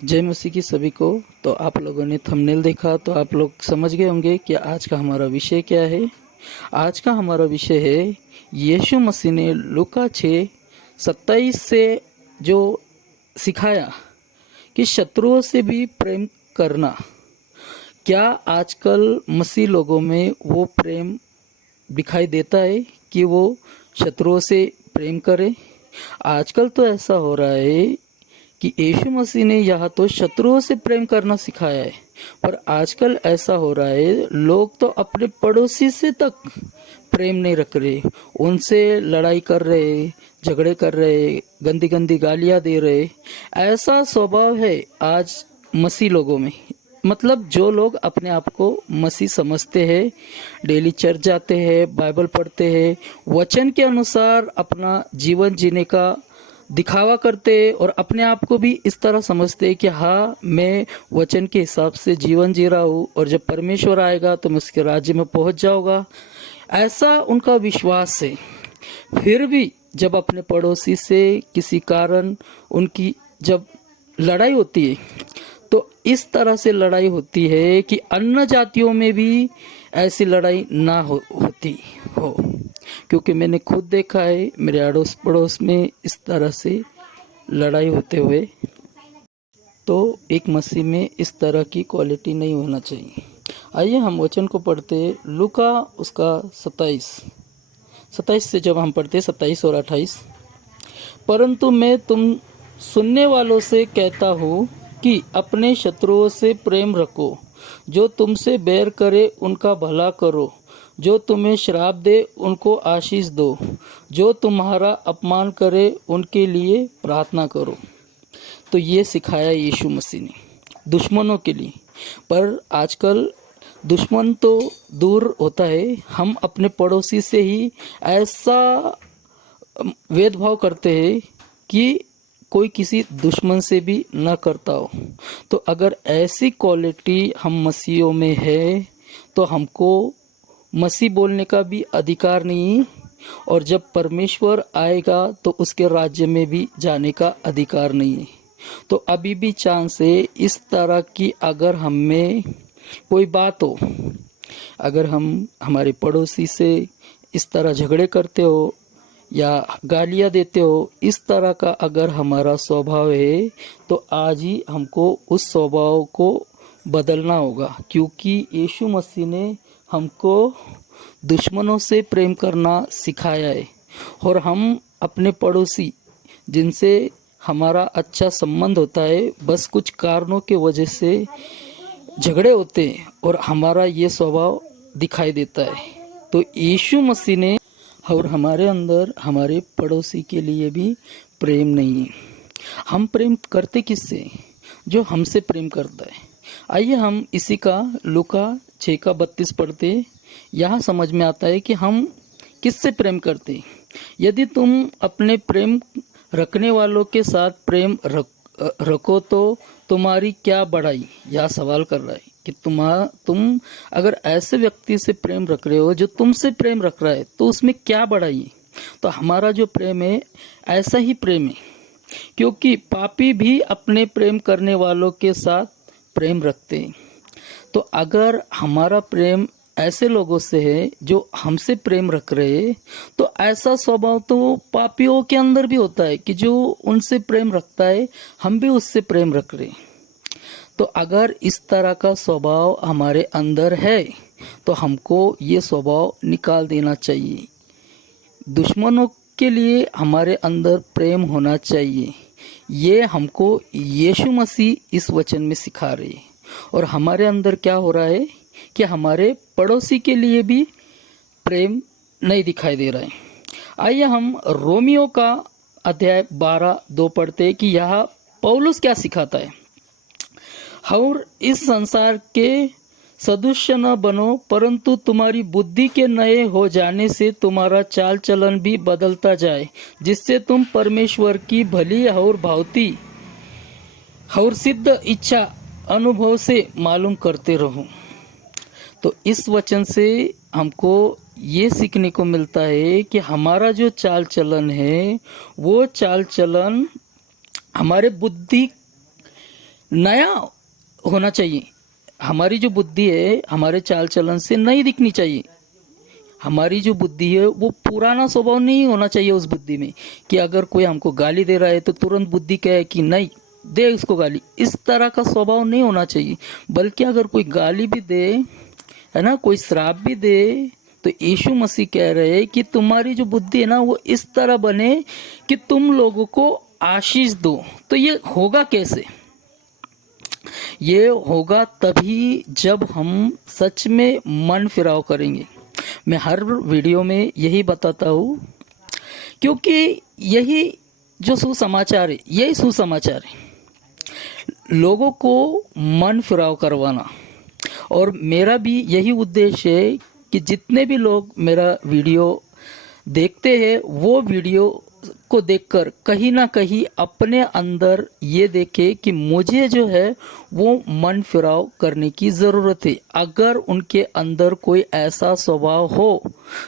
जय मसीह की सभी को। तो आप लोगों ने थंबनेल देखा तो आप लोग समझ गए होंगे कि आज का हमारा विषय क्या है। आज का हमारा विषय है यीशु मसीह ने लूका 6:27 से जो सिखाया कि शत्रुओं से भी प्रेम करना। क्या आजकल मसीह लोगों में वो प्रेम दिखाई देता है कि वो शत्रुओं से प्रेम करें? आजकल तो ऐसा हो रहा है कि यीशु मसीह ने यहाँ तो शत्रुओं से प्रेम करना सिखाया है, पर आजकल ऐसा हो रहा है लोग तो अपने पड़ोसी से तक प्रेम नहीं रख रहे, उनसे लड़ाई कर रहे, झगड़े कर रहे, गंदी गंदी गालियां दे रहे। ऐसा स्वभाव है आज मसीह लोगों में। मतलब जो लोग अपने आप को मसीह समझते हैं, डेली चर्च जाते हैं, बाइबल पढ़ते हैं, वचन के अनुसार अपना जीवन जीने का दिखावा करते हैं और अपने आप को भी इस तरह समझते हैं कि हाँ, मैं वचन के हिसाब से जीवन जी रहा हूँ और जब परमेश्वर आएगा तो मैं उसके राज्य में पहुंच जाऊंगा, ऐसा उनका विश्वास है। फिर भी जब अपने पड़ोसी से किसी कारण उनकी जब लड़ाई होती है तो इस तरह से लड़ाई होती है कि अन्य जातियों में भी ऐसी लड़ाई ना होती हो, क्योंकि मैंने खुद देखा है मेरे अड़ोस पड़ोस में इस तरह से लड़ाई होते हुए। तो एक मसीह में इस तरह की क्वालिटी नहीं होना चाहिए। आइए हम वचन को पढ़ते लूका उसका 27 से जब हम पढ़ते 27 और 28। परंतु मैं तुम सुनने वालों से कहता हूँ कि अपने शत्रुओं से प्रेम रखो, जो तुमसे बैर करे उनका भला करो, जो तुम्हें श्राप दे उनको आशीष दो, जो तुम्हारा अपमान करे उनके लिए प्रार्थना करो। तो ये सिखाया यीशु मसीह ने दुश्मनों के लिए। पर आजकल दुश्मन तो दूर होता है, हम अपने पड़ोसी से ही ऐसा भेदभाव करते हैं कि कोई किसी दुश्मन से भी न करता हो। तो अगर ऐसी क्वालिटी हम मसीहों में है तो हमको मसीह बोलने का भी अधिकार नहीं, और जब परमेश्वर आएगा तो उसके राज्य में भी जाने का अधिकार नहीं है। तो अभी भी चांस है इस तरह की, अगर हम में कोई बात हो, अगर हम हमारे पड़ोसी से इस तरह झगड़े करते हो या गालियां देते हो, इस तरह का अगर हमारा स्वभाव है तो आज ही हमको उस स्वभाव को बदलना होगा, क्योंकि यीशु मसीह ने हमको दुश्मनों से प्रेम करना सिखाया है। और हम अपने पड़ोसी जिनसे हमारा अच्छा संबंध होता है, बस कुछ कारणों के वजह से झगड़े होते हैं और हमारा ये स्वभाव दिखाई देता है। तो यीशु मसीह ने और हमारे अंदर हमारे पड़ोसी के लिए भी प्रेम नहीं है। हम प्रेम करते किससे? जो हमसे प्रेम करता है। आइए हम इसी का लूका 6:32 पढ़ते। यहाँ समझ में आता है कि हम किससे प्रेम करते। यदि तुम अपने प्रेम रखने वालों के साथ प्रेम रखो तो तुम्हारी क्या बढ़ाई? यह सवाल कर रहा है कि तुम अगर ऐसे व्यक्ति से प्रेम रख रहे हो जो तुमसे प्रेम रख रहा है तो उसमें क्या बढ़ाई है? तो हमारा जो प्रेम है ऐसा ही प्रेम है, क्योंकि पापी भी अपने प्रेम करने वालों के साथ प्रेम रखते हैं। तो अगर हमारा प्रेम ऐसे लोगों से है जो हमसे प्रेम रख रहे हैं, तो ऐसा स्वभाव तो पापियों के अंदर भी होता है कि जो उनसे प्रेम रखता है हम भी उससे प्रेम रख रहे हैं। तो अगर इस तरह का स्वभाव हमारे अंदर है तो हमको ये स्वभाव निकाल देना चाहिए। दुश्मनों के लिए हमारे अंदर प्रेम होना चाहिए। ये हमको यीशु मसीह इस वचन में सिखा रहे हैं। और हमारे अंदर क्या हो रहा है कि हमारे पड़ोसी के लिए भी प्रेम नहीं दिखाई दे रहा है। आइए हम रोमियो का अध्याय 12:2 पढ़ते हैं कि यह पौलुस क्या सिखाता है। और इस संसार के सदृश न बनो, परंतु तुम्हारी बुद्धि के नए हो जाने से तुम्हारा चाल चलन भी बदलता जाए, जिससे तुम परमेश्वर की भली और भावती और सिद्ध इच्छा अनुभव से मालूम करते रहो। तो इस वचन से हमको ये सीखने को मिलता है कि हमारा जो चाल चलन है वो चाल चलन हमारे बुद्धि नया होना चाहिए। हमारी जो बुद्धि है हमारे चाल चलन से नई दिखनी चाहिए। हमारी जो बुद्धि है वो पुराना स्वभाव नहीं होना चाहिए उस बुद्धि में, कि अगर कोई हमको गाली दे रहा है तो तुरंत बुद्धि कहे कि नहीं दे उसको गाली। इस तरह का स्वभाव नहीं होना चाहिए। बल्कि अगर कोई गाली भी दे, है ना, कोई श्राप भी दे, तो यीशु मसीह कह रहे हैं कि तुम्हारी जो बुद्धि है ना वो इस तरह बने कि तुम लोगों को आशीष दो। तो ये होगा कैसे? ये होगा तभी जब हम सच में मन फिराव करेंगे। मैं हर वीडियो में यही बताता हूँ, क्योंकि यही जो सुसमाचार है, यही सुसमाचार है, लोगों को मन फिराव करवाना। और मेरा भी यही उद्देश्य है कि जितने भी लोग मेरा वीडियो देखते हैं वो वीडियो को देखकर कहीं ना कहीं अपने अंदर ये देखे कि मुझे जो है वो मन फिराव करने की ज़रूरत है। अगर उनके अंदर कोई ऐसा स्वभाव हो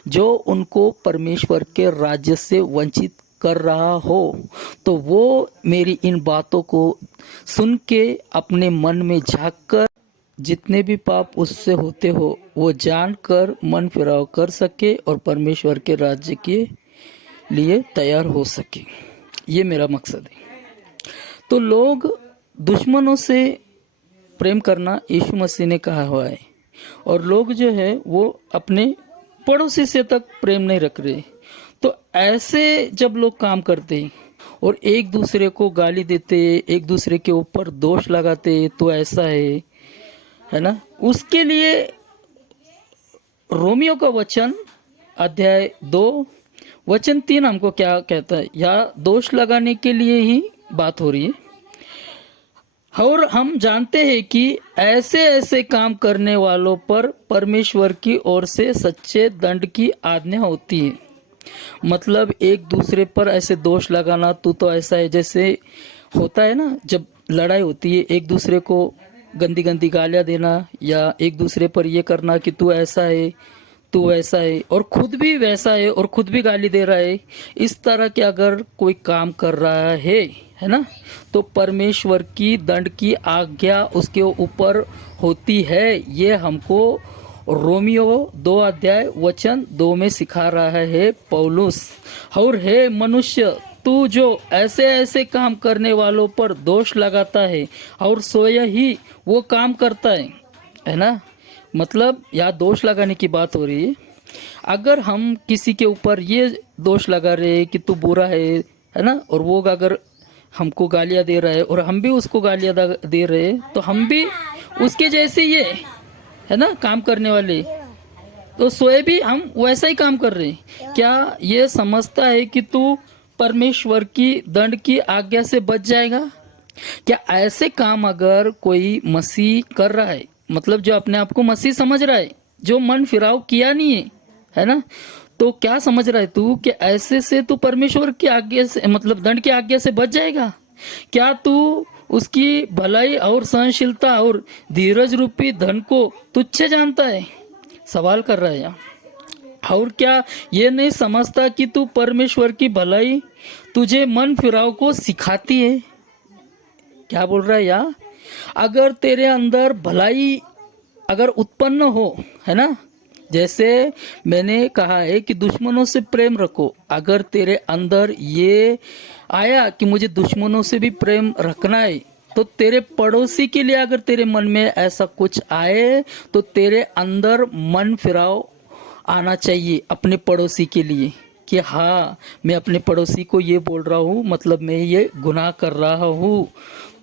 जो उनको परमेश्वर के राज्य से वंचित कर रहा हो, तो वो मेरी इन बातों को सुन के अपने मन में झांक कर जितने भी पाप उससे होते हो वो जानकर मन फिराव कर सके और परमेश्वर के राज्य के लिए तैयार हो सके। ये मेरा मकसद है। तो लोग दुश्मनों से प्रेम करना यीशु मसीह ने कहा हुआ है, और लोग जो है वो अपने पड़ोसी से तक प्रेम नहीं रख रहे। तो ऐसे जब लोग काम करते और एक दूसरे को गाली देते, एक दूसरे के ऊपर दोष लगाते, तो ऐसा है ना, उसके लिए रोमियो का वचन अध्याय 2 वचन 3 हमको क्या कहता है? या दोष लगाने के लिए ही बात हो रही है। और हम जानते हैं कि ऐसे ऐसे काम करने वालों पर परमेश्वर की ओर से सच्चे दंड की आज्ञा होती है। मतलब एक दूसरे पर ऐसे दोष लगाना, तू तो ऐसा है, जैसे होता है ना जब लड़ाई होती है, एक दूसरे को गंदी गंदी गालियां देना, या एक दूसरे पर ये करना कि तू ऐसा है, तू वैसा है, और खुद भी वैसा है और खुद भी गाली दे रहा है। इस तरह के अगर कोई काम कर रहा है ना, तो परमेश्वर की दंड की आज्ञा उसके ऊपर होती है। ये हमको रोमियो 2 अध्याय वचन 2 में सिखा रहा है पौलुस। और हे मनुष्य, तू जो ऐसे ऐसे काम करने वालों पर दोष लगाता है और स्वयं ही वो काम करता है ना, मतलब यहाँ दोष लगाने की बात हो रही है। अगर हम किसी के ऊपर ये दोष लगा रहे हैं कि तू बुरा है ना, और वो अगर हमको गालियाँ दे रहा है और हम भी उसको गालियाँ दे रहे हैं, तो हम भी उसके जैसे ये है ना काम करने वाले, तो स्वयं भी हम वैसा ही काम कर रहे हैं। क्या ये समझता है कि तू परमेश्वर की दंड की आज्ञा से बच जाएगा? क्या ऐसे काम अगर कोई मसीह कर रहा है, मतलब जो अपने आप को मसीह समझ रहा है, जो मन फिराव किया नहीं है ना, तो क्या समझ रहा है तू कि ऐसे से तू परमेश्वर की आज्ञा से, मतलब दंड की आज्ञा से बच जाएगा? क्या तू उसकी भलाई और सहनशीलता और धीरज रूपी धन को तुच्छ जानता है? सवाल कर रहा है यहाँ। और क्या ये नहीं समझता कि तू परमेश्वर की भलाई तुझे मन फिराव को सिखाती है? क्या बोल रहा है यार? अगर तेरे अंदर भलाई अगर उत्पन्न हो, है ना, जैसे मैंने कहा है कि दुश्मनों से प्रेम रखो, अगर तेरे अंदर ये आया कि मुझे दुश्मनों से भी प्रेम रखना है, तो तेरे पड़ोसी के लिए अगर तेरे मन में ऐसा कुछ आए, तो तेरे अंदर मन फिराव आना चाहिए अपने पड़ोसी के लिए कि हाँ, मैं अपने पड़ोसी को ये बोल रहा हूँ, मतलब मैं ये गुनाह कर रहा हूँ,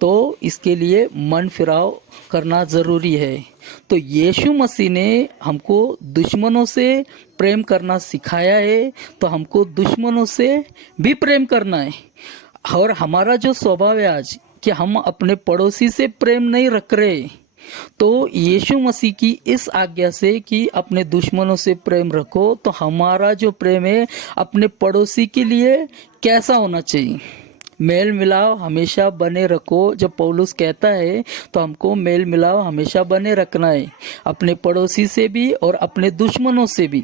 तो इसके लिए मन फिराव करना ज़रूरी है। तो यीशु मसीह ने हमको दुश्मनों से प्रेम करना सिखाया है, तो हमको दुश्मनों से भी प्रेम करना है। और हमारा जो स्वभाव है आज कि हम अपने पड़ोसी से प्रेम नहीं रख रहे, तो यीशु मसीह की इस आज्ञा से कि अपने दुश्मनों से प्रेम रखो, तो हमारा जो प्रेम है अपने पड़ोसी के लिए कैसा होना चाहिए? मेल मिलाव हमेशा बने रखो। जब पौलुस कहता है तो हमको मेल मिलाव हमेशा बने रखना है, अपने पड़ोसी से भी और अपने दुश्मनों से भी।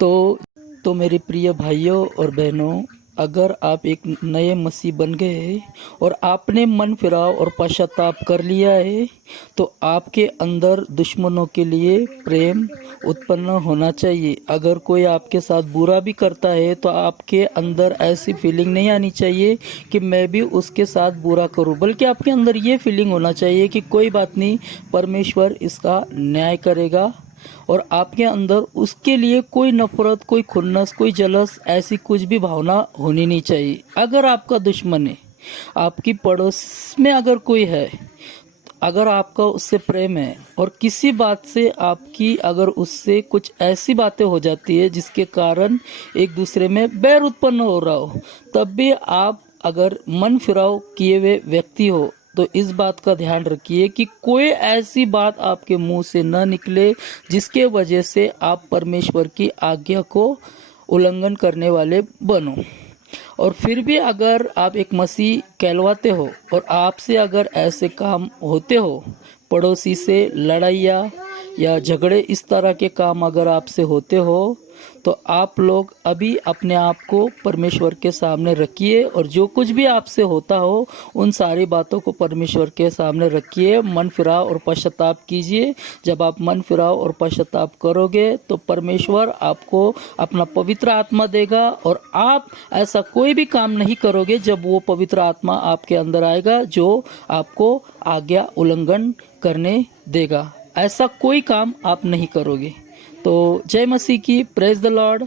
तो मेरे प्रिय भाइयों और बहनों, अगर आप एक नए मसीह बन गए और आपने मन फिराव और पश्चाताप कर लिया है तो आपके अंदर दुश्मनों के लिए प्रेम उत्पन्न होना चाहिए। अगर कोई आपके साथ बुरा भी करता है तो आपके अंदर ऐसी फीलिंग नहीं आनी चाहिए कि मैं भी उसके साथ बुरा करूं, बल्कि आपके अंदर ये फीलिंग होना चाहिए कि कोई बात नहीं, परमेश्वर इसका न्याय करेगा। और आपके अंदर उसके लिए कोई नफरत, कोई खुन्नस, कोई जलस, ऐसी कुछ भी भावना होनी नहीं चाहिए। अगर आपका दुश्मन है, आपकी पड़ोस में अगर कोई है, अगर आपका उससे प्रेम है और किसी बात से आपकी अगर उससे कुछ ऐसी बातें हो जाती है जिसके कारण एक दूसरे में बैर उत्पन्न हो रहा हो, तब भी आप अगर मन फिराव किए हुए व्यक्ति हो तो इस बात का ध्यान रखिए कि कोई ऐसी बात आपके मुंह से न निकले जिसके वजह से आप परमेश्वर की आज्ञा को उल्लंघन करने वाले बनो। और फिर भी अगर आप एक मसीह कहलवाते हो और आपसे अगर ऐसे काम होते हो, पड़ोसी से लड़ाइयाँ या झगड़े, इस तरह के काम अगर आपसे होते हो, तो आप लोग अभी अपने आप को परमेश्वर के सामने रखिए और जो कुछ भी आपसे होता हो उन सारी बातों को परमेश्वर के सामने रखिए। मन फिराव और पश्चाताप कीजिए। जब आप मन फिराव और पश्चाताप करोगे तो परमेश्वर आपको अपना पवित्र आत्मा देगा और आप ऐसा कोई भी काम नहीं करोगे जब वो पवित्र आत्मा आपके अंदर आएगा जो आपको आज्ञा उल्लंघन करने देगा। ऐसा कोई काम आप नहीं करोगे। तो जय मसीह की, प्रेज द लॉर्ड।